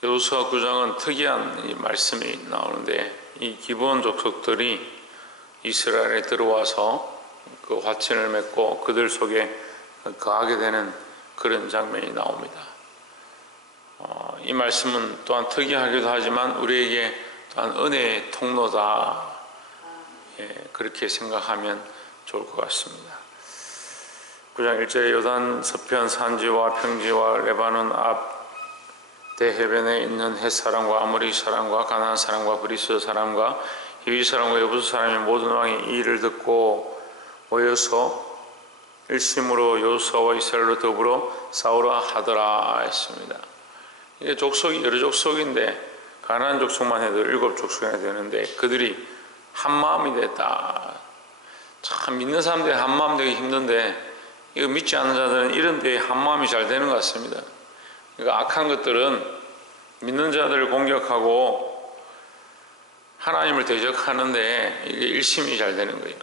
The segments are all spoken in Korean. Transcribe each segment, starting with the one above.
여호수아 9장은 특이한 이 말씀이 나오는데, 이 기브온 족속들이 이스라엘에 들어와서 그 화친을 맺고 그들 속에 거하게 되는 그런 장면이 나옵니다. 이 말씀은 또한 특이하기도 하지만 우리에게 또한 은혜의 통로다, 그렇게 생각하면 좋을 것 같습니다. 9장 1절에 요단 서편 산지와 평지와 레바논 앞 대해변에 있는 헷 사람과 아모리 사람과 가나안 사람과 브리스 사람과 히위 사람과 여부스 사람이 모든 왕이 이 일을 듣고 모여서 일심으로 여호수아와 이스라엘로 더불어 싸우라 하더라 했습니다. 이게 족속이 여러 족속인데 가나안 족속만 해도 7족속이나 되는데 그들이 한 마음이 됐다. 참 믿는 사람들이 한 마음 되기 힘든데 이거 믿지 않는 자들은 이런 데에 한 마음이 잘 되는 것 같습니다. 그러니까 악한 것들은 믿는 자들을 공격하고 하나님을 대적하는데 이게 일심이 잘 되는 거예요.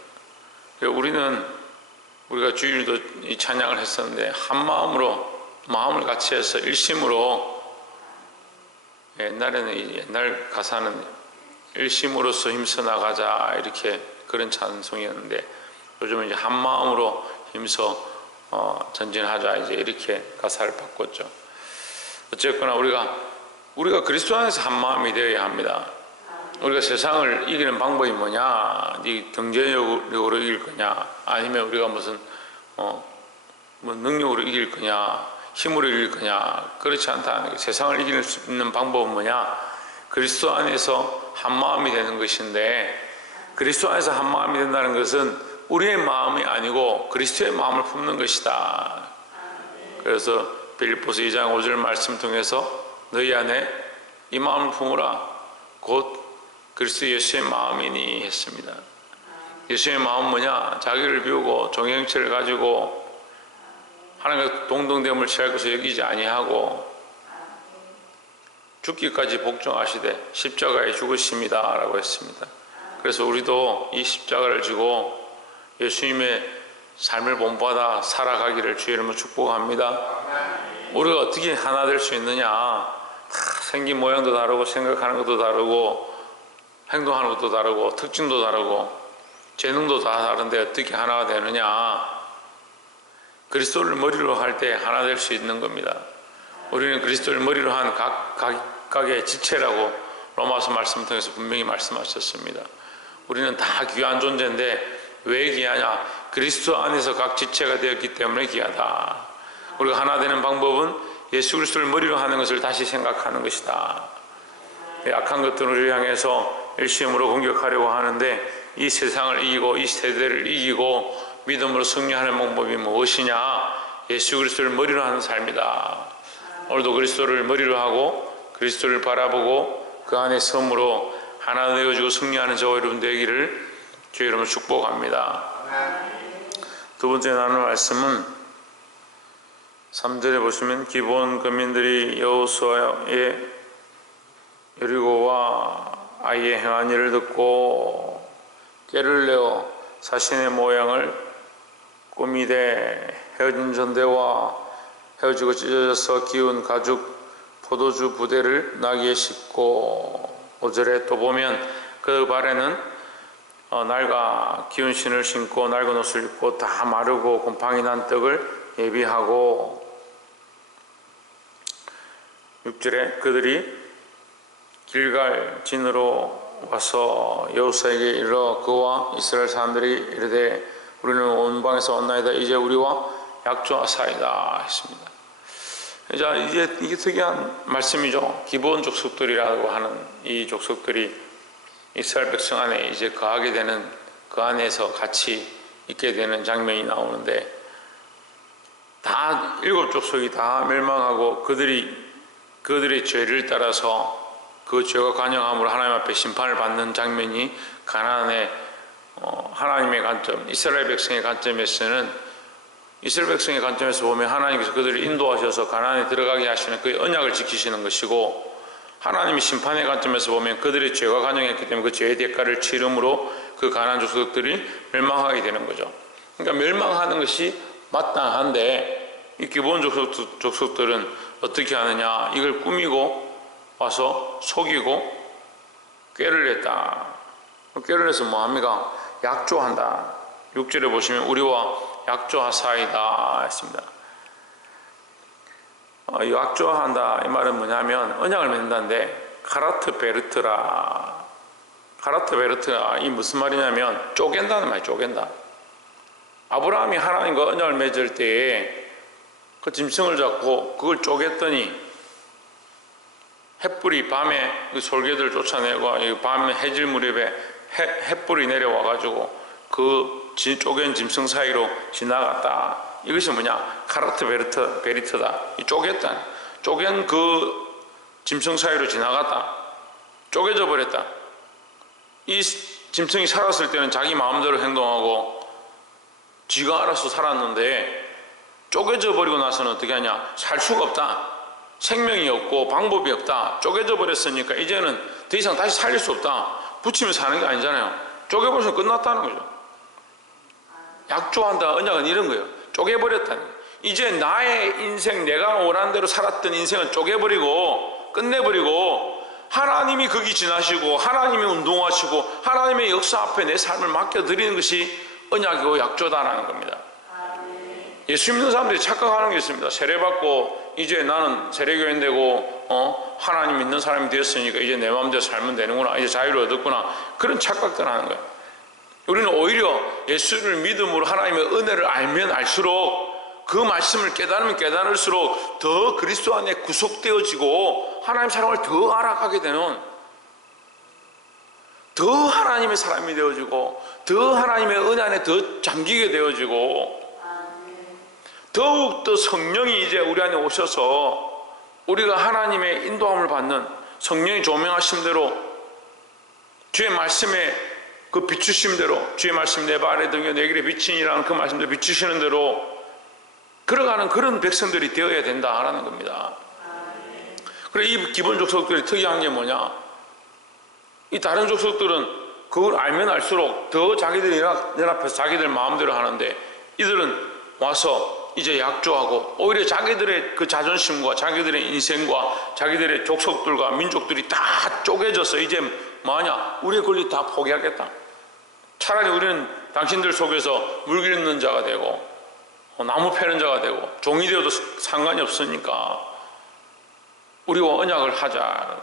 우리가 주일도 이 찬양을 했었는데 한 마음으로 마음을 같이 해서 일심으로, 옛날 가사는 일심으로서 힘써 나가자 이렇게 그런 찬송이었는데 요즘은 이제 한 마음으로 힘써 전진하자 이제 이렇게 가사를 바꿨죠. 어쨌거나 우리가 그리스도 안에서 한 마음이 되어야 합니다. 우리가 세상을 이기는 방법이 뭐냐? 네 경제력으로 이길 거냐? 아니면 우리가 무슨 능력으로 이길 거냐? 힘으로 이길 거냐? 그렇지 않다. 세상을 이길 수 있는 방법은 뭐냐? 그리스도 안에서 한 마음이 되는 것인데, 그리스도 안에서 한 마음이 된다는 것은 우리의 마음이 아니고 그리스도의 마음을 품는 것이다. 그래서 빌립보서 2장 5절 말씀 통해서 너희 안에 이 마음을 품으라 곧 그리스도 예수의 마음이니 했습니다. 예수의 마음은 뭐냐? 자기를 비우고 종형체를 가지고 하나님과 동등됨을 취할 것을 여기지 아니하고 죽기까지 복종하시되 십자가에 죽으십니다 라고 했습니다. 그래서 우리도 이 십자가를 지고 예수님의 삶을 본받아 살아가기를 주의 이름으로 축복합니다. 우리가 어떻게 하나 될 수 있느냐? 다 생긴 모양도 다르고 생각하는 것도 다르고 행동하는 것도 다르고 특징도 다르고 재능도 다 다른데 어떻게 하나가 되느냐? 그리스도를 머리로 할 때 하나 될 수 있는 겁니다. 우리는 그리스도를 머리로 한 각각의 지체라고 로마서 말씀을 통해서 분명히 말씀하셨습니다. 우리는 다 귀한 존재인데 왜 귀하냐? 그리스도 안에서 각 지체가 되었기 때문에 귀하다. 우리가 하나 되는 방법은 예수 그리스도를 머리로 하는 것을 다시 생각하는 것이다. 악한 것들을 우리를 향해서 일심으로 공격하려고 하는데 이 세상을 이기고 이 세대를 이기고 믿음으로 승리하는 방법이 무엇이냐? 예수 그리스도를 머리로 하는 삶이다. 오늘도 그리스도를 머리로 하고 그리스도를 바라보고 그 안에 섬으로 하나 되어지고 승리하는 저와 여러분 되기를 주의 이름으로 축복합니다. 두 번째 나눌 말씀은 3절에 보시면 기브온 거민들이 여호수아의 여리고와 아이의 행한 일을 듣고 꾀를 내어 자신의 모양을 꾸미되 헤어진 전대와 헤어지고 찢어져서 기운 가죽 포도주 부대를 나귀에 싣고 5절에 또 보면 그 발에는 낡아 기운 신을 신고 낡은 옷을 입고 다 마르고 곰팡이 난 떡을 예비하고 6절에 그들이 길갈 진으로 와서 여호수아에게 이르러 그와 이스라엘 사람들이 이르되 우리는 온 방에서 왔나이다. 이제 우리와 약조하사이다 했습니다. 이게 특이한 말씀이죠. 기브온 족속들이라고 하는 이 족속들이 이스라엘 백성 안에 이제 거하게 되는, 그 안에서 같이 있게 되는 장면이 나오는데, 다 7족속이 다 멸망하고 그들의 죄를 따라서 그 죄가 관영함으로 하나님 앞에 심판을 받는 장면이 가나안의 하나님의 관점, 이스라엘 백성의 관점에서는, 이스라엘 백성의 관점에서 보면 하나님께서 그들을 인도하셔서 가나안에 들어가게 하시는 그 언약을 지키시는 것이고, 하나님이 심판의 관점에서 보면 그들의 죄가 관영했기 때문에 그 죄의 대가를 치름으로 그 가나안 족속들이 멸망하게 되는 거죠. 그러니까 멸망하는 것이 마땅한데 이 기브온 족속들은 어떻게 하느냐? 이걸 꾸미고 와서 속이고 꾀를 냈다. 꾀를 해서 뭐합니까? 약조한다. 6절에 보시면 우리와 약조하사이다 했습니다. 약조한다 이 말은 뭐냐면 언약을 맺는다는데 카라트 베르트라. 카라트 베르트라 이 무슨 말이냐면 쪼갠다는 말이에요. 쪼갠다. 아브라함이 하나님과 언약을 맺을 때에 그 짐승을 잡고 그걸 쪼갰더니 햇불이 밤에 그 솔개들 쫓아내고 밤에 해질 무렵에 햇불이 내려와가지고 그 쪼갠 짐승 사이로 지나갔다. 이것이 뭐냐? 카라트 베리트다. 이 쪼갰다. 쪼갠 그 짐승 사이로 지나갔다. 쪼개져 버렸다. 이 짐승이 살았을 때는 자기 마음대로 행동하고 지가 알아서 살았는데 쪼개져 버리고 나서는 어떻게 하냐? 살 수가 없다. 생명이 없고 방법이 없다. 쪼개져 버렸으니까 이제는 더 이상 다시 살릴 수 없다. 붙이면 사는 게 아니잖아요. 쪼개버려서 끝났다는 거죠. 약조한다. 언약은 이런 거예요. 쪼개버렸다는 거예요. 이제 나의 인생, 내가 원하는 대로 살았던 인생은 쪼개버리고 끝내버리고 하나님이 거기 지나시고 하나님이 운동하시고 하나님의 역사 앞에 내 삶을 맡겨드리는 것이 언약이고 약조다라는 겁니다. 예수 믿는 사람들이 착각하는 게 있습니다. 세례받고 이제 나는 세례교인 되고 하나님 믿는 사람이 되었으니까 이제 내 마음대로 살면 되는구나. 이제 자유를 얻었구나. 그런 착각들 하는 거예요. 우리는 오히려 예수를 믿음으로 하나님의 은혜를 알면 알수록 그 말씀을 깨달으면 깨달을수록 더 그리스도 안에 구속되어지고 하나님 사랑을 더 알아가게 되는 더 하나님의 사람이 되어지고 더 하나님의 은혜 안에 더 잠기게 되어지고 더욱더 성령이 이제 우리 안에 오셔서 우리가 하나님의 인도함을 받는 성령이 조명하심대로 주의 말씀에 그 비추심대로 주의 말씀 내 발에 등에 내 길에 비치니라는 그 말씀대로 비추시는 대로 걸어가는 그런 백성들이 되어야 된다라는 겁니다. 그래 이 기본 족속들이 특이한 게 뭐냐? 이 다른 족속들은 그걸 알면 알수록 더 자기들이 연합해서 자기들 마음대로 하는데 이들은 와서 이제 약조하고 오히려 자기들의 그 자존심과 자기들의 인생과 자기들의 족속들과 민족들이 다 쪼개져서 이제 뭐하냐? 우리의 권리 다 포기하겠다. 차라리 우리는 당신들 속에서 물 깃는 자가 되고 나무 패는 자가 되고 종이 되어도 상관이 없으니까 우리와 언약을 하자.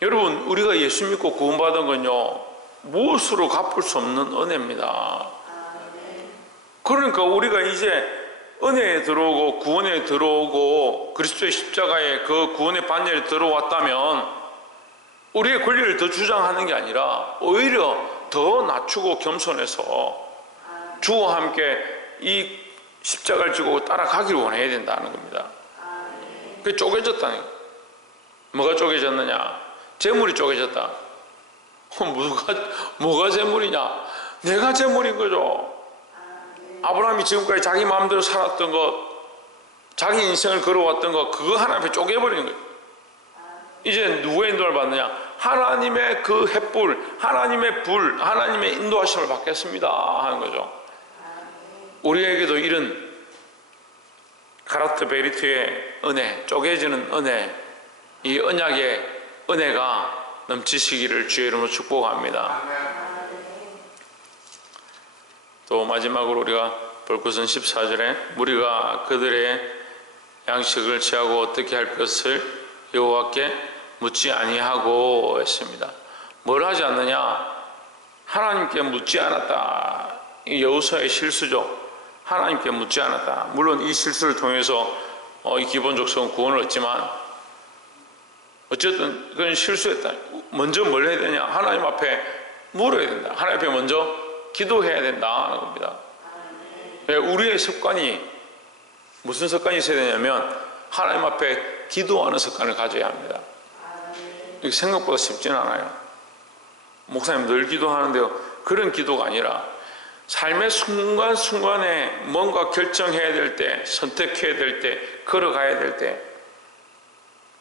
여러분 우리가 예수 믿고 구원받은 건요 무엇으로 갚을 수 없는 은혜입니다. 그러니까 우리가 이제 은혜에 들어오고 구원에 들어오고 그리스도의 십자가에 그 구원의 반열에 들어왔다면 우리의 권리를 더 주장하는 게 아니라 오히려 더 낮추고 겸손해서 주와 함께 이 십자가를 지고 따라가기를 원해야 된다는 겁니다. 그게 쪼개졌다는 거예요. 뭐가 쪼개졌느냐? 재물이 쪼개졌다. 뭐가 재물이냐? 내가 재물인 거죠. 아브라함이 지금까지 자기 마음대로 살았던 것, 자기 인생을 걸어왔던 것, 그거 하나 앞에 쪼개버리는 거예요. 이제 누구의 인도를 받느냐? 하나님의 그 햇불, 하나님의 불, 하나님의 인도하심을 받겠습니다 하는 거죠. 우리에게도 이런 카라트 베리트의 은혜, 쪼개지는 은혜, 이 언약의 은혜가 넘치시기를 주의 이름으로 축복합니다. 또 마지막으로 우리가 볼 것은 14절에 우리가 그들의 양식을 취하고 어떻게 할 것을 여호와께 묻지 아니하고 했습니다. 뭘 하지 않느냐? 하나님께 묻지 않았다. 이 여호수아의 실수죠. 하나님께 묻지 않았다. 물론 이 실수를 통해서 이 기본 족속은 구원을 얻지만 어쨌든 그건 실수했다. 먼저 뭘 해야 되냐? 하나님 앞에 물어야 된다. 하나님 앞에 먼저 기도해야 된다 하는 겁니다. 우리의 습관이 무슨 습관이 있어야 되냐면 하나님 앞에 기도하는 습관을 가져야 합니다. 이게 생각보다 쉽지는 않아요. 목사님 늘 기도하는데요. 그런 기도가 아니라 삶의 순간순간에 뭔가 결정해야 될 때, 선택해야 될 때, 걸어가야 될 때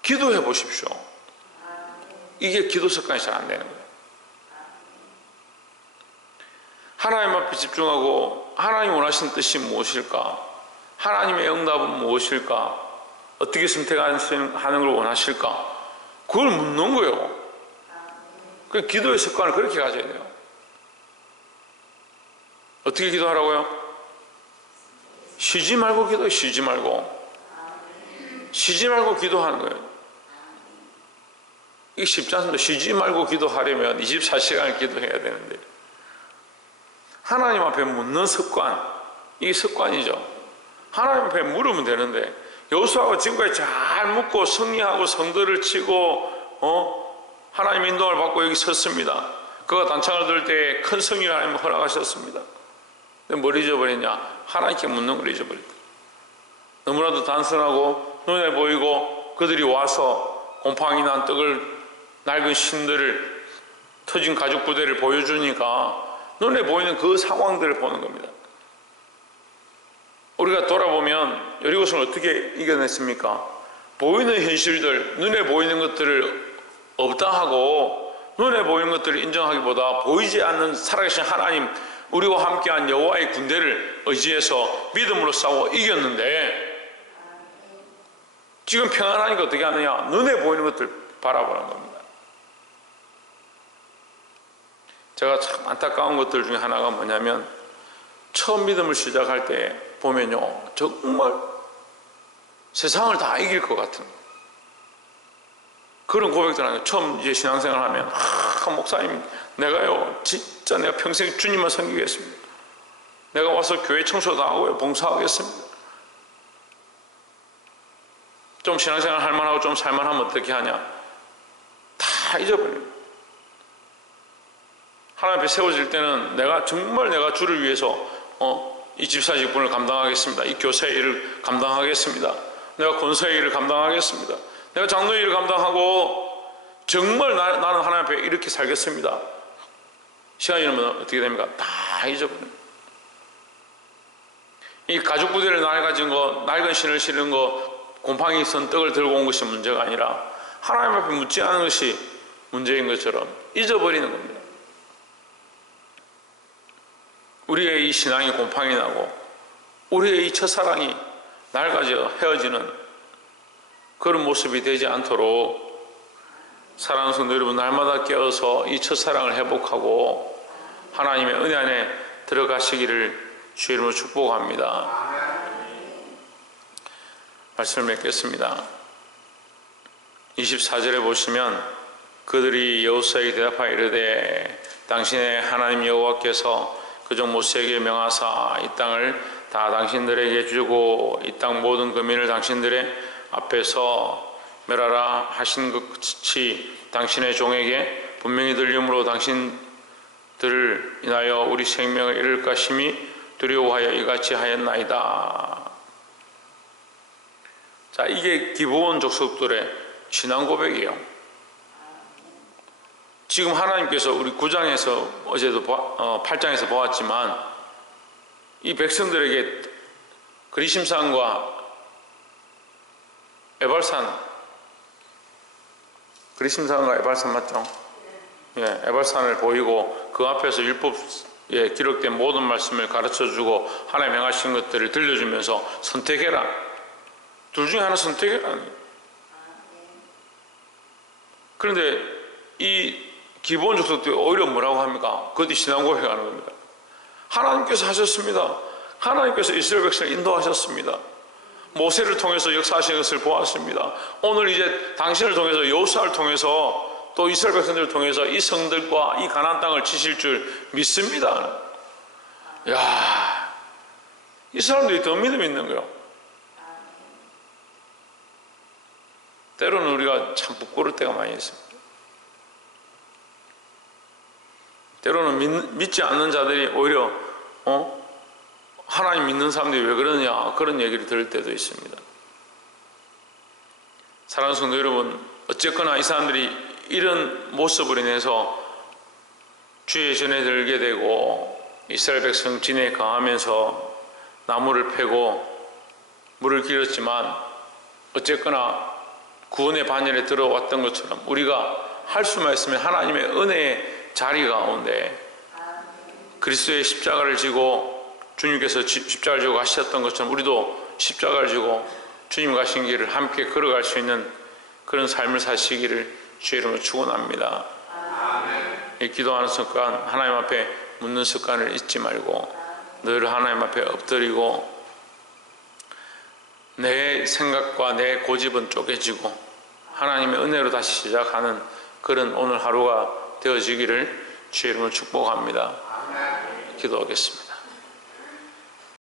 기도해 보십시오. 이게 기도 습관이 잘 안 되는 거예요. 하나님 앞에 집중하고 하나님 원하시는 뜻이 무엇일까? 하나님의 응답은 무엇일까? 어떻게 선택하는 걸 원하실까? 그걸 묻는 거예요. 그 기도의 습관을 그렇게 가져야 돼요. 어떻게 기도하라고요? 쉬지 말고 기도해. 쉬지 말고 기도하는 거예요. 이게 쉽지 않습니다. 쉬지 말고 기도하려면 24시간을 기도해야 되는데, 하나님 앞에 묻는 습관, 이게 습관이죠. 하나님 앞에 물으면 되는데, 여호수아가 지금까지 잘 묻고 승리하고 성들을 치고 하나님 인도를 받고 여기 섰습니다. 그가 단창을 들 때 큰 승리를 하나님 허락하셨습니다. 근데 뭘 잊어버렸냐? 하나님께 묻는 걸 잊어버렸다. 너무나도 단순하고 눈에 보이고 그들이 와서 곰팡이 난 떡을, 낡은 신들을, 터진 가죽 부대를 보여주니까 눈에 보이는 그 상황들을 보는 겁니다. 우리가 돌아보면 여리고성을 어떻게 이겨냈습니까? 보이는 현실들, 눈에 보이는 것들을 없다 하고 눈에 보이는 것들을 인정하기보다 보이지 않는 살아계신 하나님, 우리와 함께한 여호와의 군대를 의지해서 믿음으로 싸워 이겼는데, 지금 평안하니까 어떻게 하느냐? 눈에 보이는 것들 바라보는 겁니다. 제가 참 안타까운 것들 중에 하나가 뭐냐면, 처음 믿음을 시작할 때 보면요, 정말 세상을 다 이길 것 같은 그런 고백들 하는 거예요. 처음 이제 신앙생활 하면, 목사님, 내가요, 진짜 내가 평생 주님만 섬기겠습니다. 내가 와서 교회 청소도 하고요, 봉사하겠습니다. 좀 신앙생활 할만하고 좀 살만하면 어떻게 하냐? 다 잊어버려요. 하나님 앞에 세워질 때는 내가 정말 내가 주를 위해서 이 집사 직분을 감당하겠습니다. 이 교사의 일을 감당하겠습니다. 내가 권사의 일을 감당하겠습니다. 내가 장로의 일을 감당하고 정말 나는 하나님 앞에 이렇게 살겠습니다. 시간이 지나면 어떻게 됩니까? 다 잊어버려요. 이 가죽 부대를 낡아진 거, 낡은 신을 실은 거, 곰팡이 선 떡을 들고 온 것이 문제가 아니라 하나님 앞에 묻지 않은 것이 문제인 것처럼 잊어버리는 겁니다. 우리의 이 신앙이 곰팡이 나고 우리의 이 첫사랑이 낡아져 헤어지는 그런 모습이 되지 않도록 사랑하는 성도 여러분, 날마다 깨어서 이 첫사랑을 회복하고 하나님의 은혜 안에 들어가시기를 주의 이름으로 축복합니다. 말씀을 맺겠습니다. 24절에 보시면 그들이 여호수아에게 대답하여 이르되 당신의 하나님 여호와께서 그종 모세에게 명하사 이 땅을 다 당신들에게 주고 이 땅 모든 거민을 당신들의 앞에서 멸하라 하신 것 같이 당신의 종에게 분명히 들림으로 당신들을 인하여 우리 생명을 잃을까 심히 두려워하여 이같이 하였나이다. 자, 이게 기브온 족속들의 신앙 고백이에요. 지금 하나님께서 우리 9장에서 어제도 8장에서 보았지만 이 백성들에게 그리심산과 에발산, 그리심산과 에발산 맞죠? 예, 에발산을 보이고 그 앞에서 율법에 기록된 모든 말씀을 가르쳐주고 하나님 행하신 것들을 들려주면서 선택해라. 둘 중에 하나 선택해라. 그런데 이 기본 족속들이 오히려 뭐라고 합니까? 그것이 신앙 고백하는 겁니다. 하나님께서 하셨습니다. 하나님께서 이스라엘 백성을 인도하셨습니다. 모세를 통해서 역사하신 것을 보았습니다. 오늘 이제 당신을 통해서 여호수아를 통해서 또 이스라엘 백성들을 통해서 이 성들과 이 가나안 땅을 치실 줄 믿습니다. 야, 이 사람들이 더 믿음이 있는 거예요. 때로는 우리가 참 부끄러울 때가 많이 있습니다. 때로는 믿지 않는 자들이 오히려 하나님 믿는 사람들이 왜 그러느냐 그런 얘기를 들을 때도 있습니다. 사랑하는 성도 여러분, 어쨌거나 이 사람들이 이런 모습으로 인해서 주의 전에 들게 되고 이스라엘 백성 진에 강하면서 나무를 패고 물을 길었지만 어쨌거나 구원의 반열에 들어왔던 것처럼 우리가 할 수만 있으면 하나님의 은혜의 자리 가운데 그리스도의 십자가를 지고 주님께서 십자가를 지고 가셨던 것처럼 우리도 십자가를 지고 주님 가신 길을 함께 걸어갈 수 있는 그런 삶을 사시기를 주의 이름으로 축원합니다. 이 기도하는 습관, 하나님 앞에 묻는 습관을 잊지 말고 늘 하나님 앞에 엎드리고 내 생각과 내 고집은 쪼개지고 하나님의 은혜로 다시 시작하는 그런 오늘 하루가 되어지기를 주의 이름으로 축복합니다. 기도하겠습니다.